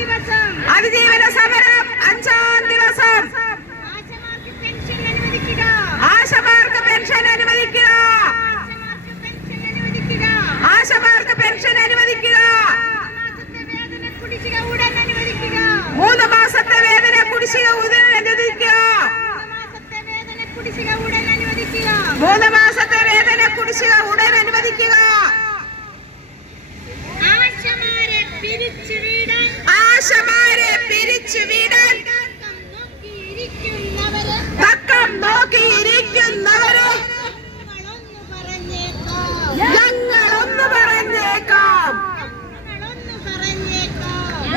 അതിജീവന സമരം. അഞ്ചാം ദിവസം. ആശമാർക്ക് പെൻഷൻ അനുവദിക്കുക. ആശമാർക്ക് പെൻഷൻ അനുവദിക്കുക. ആശമാരെ പിരിച്ചുവിടാൻ തക്കം നോക്കിയിരിക്കുന്നവരെ ഞങ്ങളൊന്ന് പറഞ്ഞേക്കാം.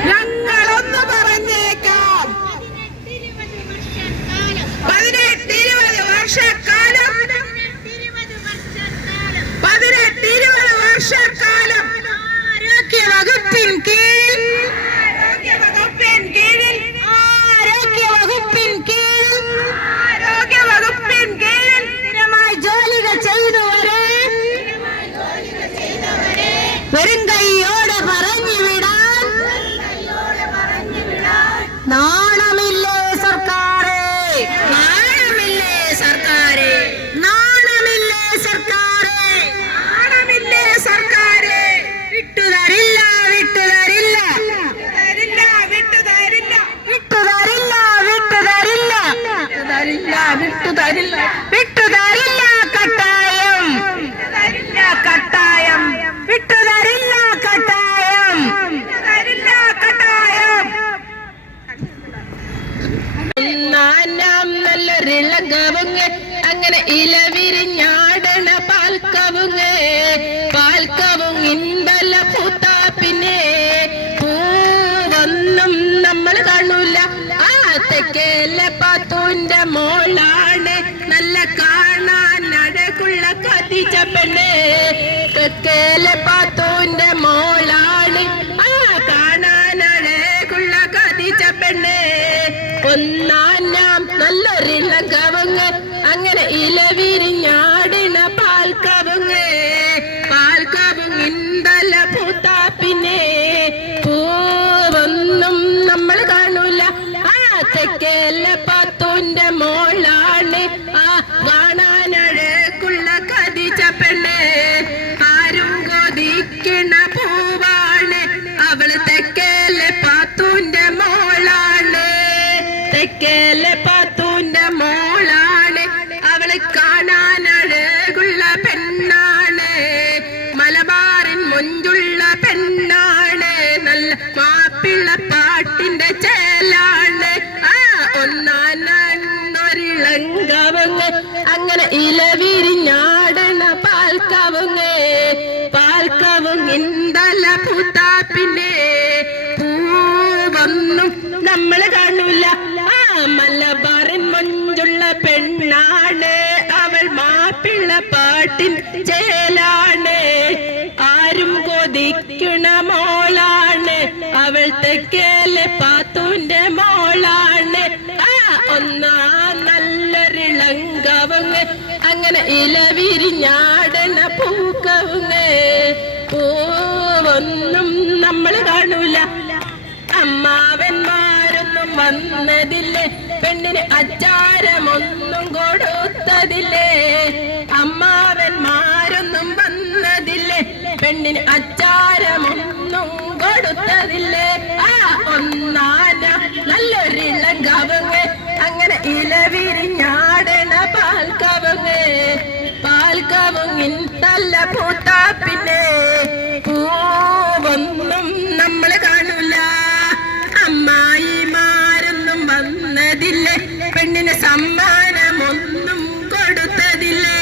ഞങ്ങളൊന്ന് പറഞ്ഞേക്കാം. പതിനെട്ട് ഇരുപത് വർഷക്കാലം. പതിനെട്ട് ഇരുപത് വർഷക്കാലം. ആരോഗ്യ വകുപ്പിൻ കീഴിൽ വെറും കൈയോടെ പറഞ്ഞു വിടാൻ. നാണമില്ലേ സർക്കാരെ? നാണമില്ലേ സർക്കാരെ? നാണമില്ലേ സർക്കാരെ? നാണമില്ലേ സർക്കാരെ? വിട്ടുതരില്ല വിട്ടുതരില്ല. വിട്ടുതരില്ല വിട്ടുതരില്ല. വിട്ടുതരില്ല വിട്ടുതരില്ല. വിട്ടുതരില്ല വിട്ടുതരില്ല. പൂത്താ പിന്നെ പൂവൊന്നും നമ്മൾ കാണൂല. ആ തെക്കേലെ പാത്തൂന്റെ മോളാണ് നല്ല കാണാൻ അഴകുള്ള കതിച്ച പെണ്ണ്. തെക്കേലെ പാത്തൂന്റെ അങ്ങനെ ഇലവിരിഞ്ഞാടണ പാൽക്കവുങ്ങ് പാൽക്കവുങ്ങിന്തല പൂത്താ പിന്നെ. പൂവൊന്നും നമ്മൾ കാണൂല. ആ മലബാറിൻ മഞ്ചുള്ള പെണ്ണാണ്. അവൾ മാപ്പിള്ള പാട്ടിൻ ചേലാണ്. ആരും കൊതിക്കണ മോളാണ്. അവൾ തെക്കേലെ പാത്തൂന്റെ മോളാണ്. ഒന്നാ നല്ലൊരിളങ്കവങ്ങ് അങ്ങനെ ഇല പൂക്കവങ്ങ്. പൂക്കവുങ്ങ് പൂവൊന്നും നമ്മൾ കാണൂല. അമ്മാവന്മാരൊന്നും വന്നതില്ലേ? പെണ്ണിന് അച്ചാരമൊന്നും കൊടുത്തതില്ലേ? അമ്മാവന്മാരൊന്നും വന്നതില്ലേ? പെണ്ണിന് അച്ചാരമൊന്നും കൊടുത്തതില്ലേ? ആ ഒന്നാന നല്ലൊരിളം കവങ്ങ്. പൂത്താ പിന്നെ. പൂവൊന്നും നമ്മൾ കാണൂല. അമ്മായിമാരൊന്നും വന്നതില്ലേ? പെണ്ണിന് സമ്മാനമൊന്നും കൊടുത്തതില്ലേ?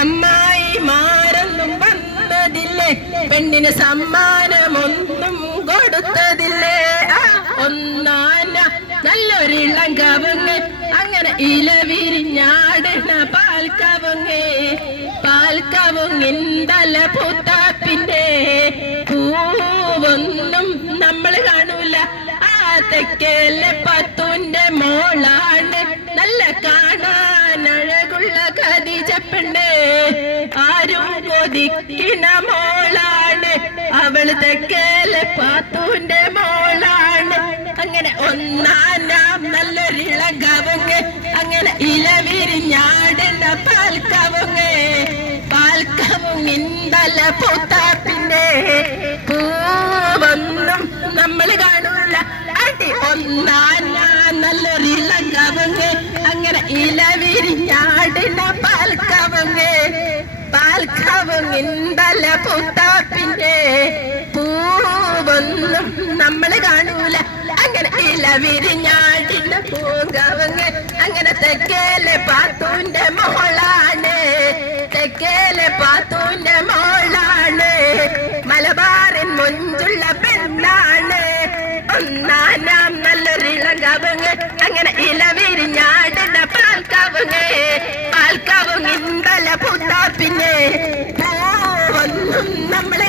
അമ്മായിമാരൊന്നും വന്നതില്ലേ? പെണ്ണിന് സമ്മാനമൊന്നും കൊടുത്തത് ഒന്നാന നല്ലൊരിളം കവുങ്ങ് അങ്ങനെ ഇല വിരിഞ്ഞാടുന്ന പാൽ കവുങ്ങ്. പാൽ കവുങ്ങിന്തല പൂത്താപ്പിന്റെ പൂവൊന്നും നമ്മൾ കാണൂല. ആ തെക്കേലെ പത്തുന്റെ മോളാണ്. നല്ല കാണാൻ അഴകുള്ള ചപ്പണ്ടേ ആരും കൊതിക്കണ മോളാണ്. അവൾ തെക്കേലെ പാത്തൂന്റെ മോളാണ്. അങ്ങനെ കവുങ്ങ് ഇലവിരിഞ്ഞാടുന്ന പാൽക്കവുങ്ങ്. പാൽക്കവുങ്ങിന്തല പൂത്താപ്പിന്റെ പൂവൊന്നും നമ്മൾ കാണൂല. അടി ഒന്നാൻ നല്ലൊരു ഇളങ്കവുങ്ങ് അങ്ങനെ ഇലവിരിഞ്ഞാടുന്ന പാൽക്കവുങ്ങ്. പാൽക്കവുങ്ങിന്തല പൂത്താപ്പിന്റെ പൂവൊന്നും നമ്മൾ കാണൂല. അങ്ങനെ ഇല വിരിഞ്ഞാടിന്റെ പൂങ്കാവങ്ങ്. അങ്ങനെ തെക്കേലെ പാത്തൂന്റെ മോളാണ്. തെക്കേലെ പാത്തൂന്റെ മോളാണ്. മലബാറിൻ മുഞ്ചുള്ള പെണ്ണാണ്. ഒന്നാനാം നല്ലൊരിളകവങ്ങ് അങ്ങനെ ഇല വിരിഞ്ഞാടുന്ന പാൽക്കാവുങ്ങ് പാൽക്കാവുങ്ങിന്തല പുത്താപ്പിന്നെ ഒന്നും നമ്മളെ